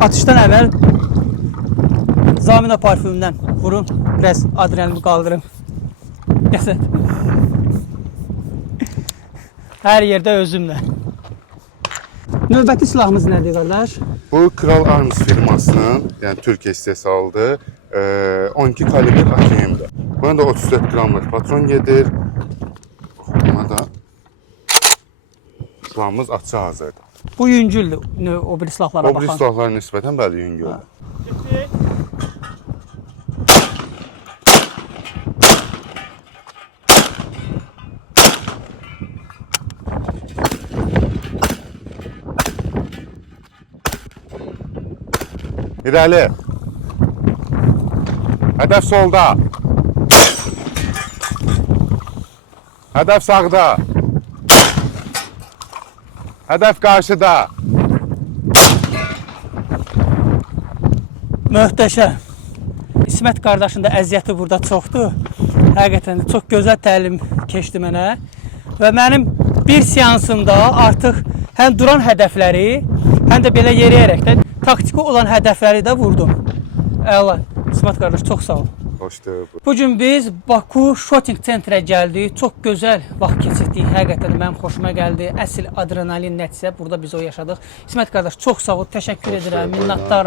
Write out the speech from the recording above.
atışdan əvvəl Zamina parfümündən vurun. Biraz adrenalimi qaldırım. Gəsət. Hər yerdə özümlə. Növbəti silahımız nədir qardaş? Bu Kral Arms firmasının, yəni Türkiyə istehsalıdır. 12 kalibr AKM-dir. Buna da 34 gramlıq patron gedir. Buna da silahımız açı hazırdır. Bu yüngüldür o biri silahlara baxan. O biri silahlara nisbətən bəli yüngüldür. İrəli. Hədəf solda. Hədəf sağda. Hədəf qarşıda. Möhtəşəm. İsmət qardaşın da əziyyəti burada çoxdur. Həqiqətən çox gözəl təlim keçdi mənə. Və mənim bir seansımda artıq həm duran hədəfləri, həm də belə yeriyərəkdən taktiki olan hədəfləri də vurdum. Əla. İsmət qardaş, çox sağ ol. Hoşdur. Bugün biz Baku Shooting Centrə gəldik. Çox gözəl vaxt keçirdik. Həqiqətən mənim xoşuma gəldi. Əsl adrenalin nəticə burada biz o yaşadıq. İsmət qardaş, çox sağ ol. Təşəkkür edirəm. Minnətdaram.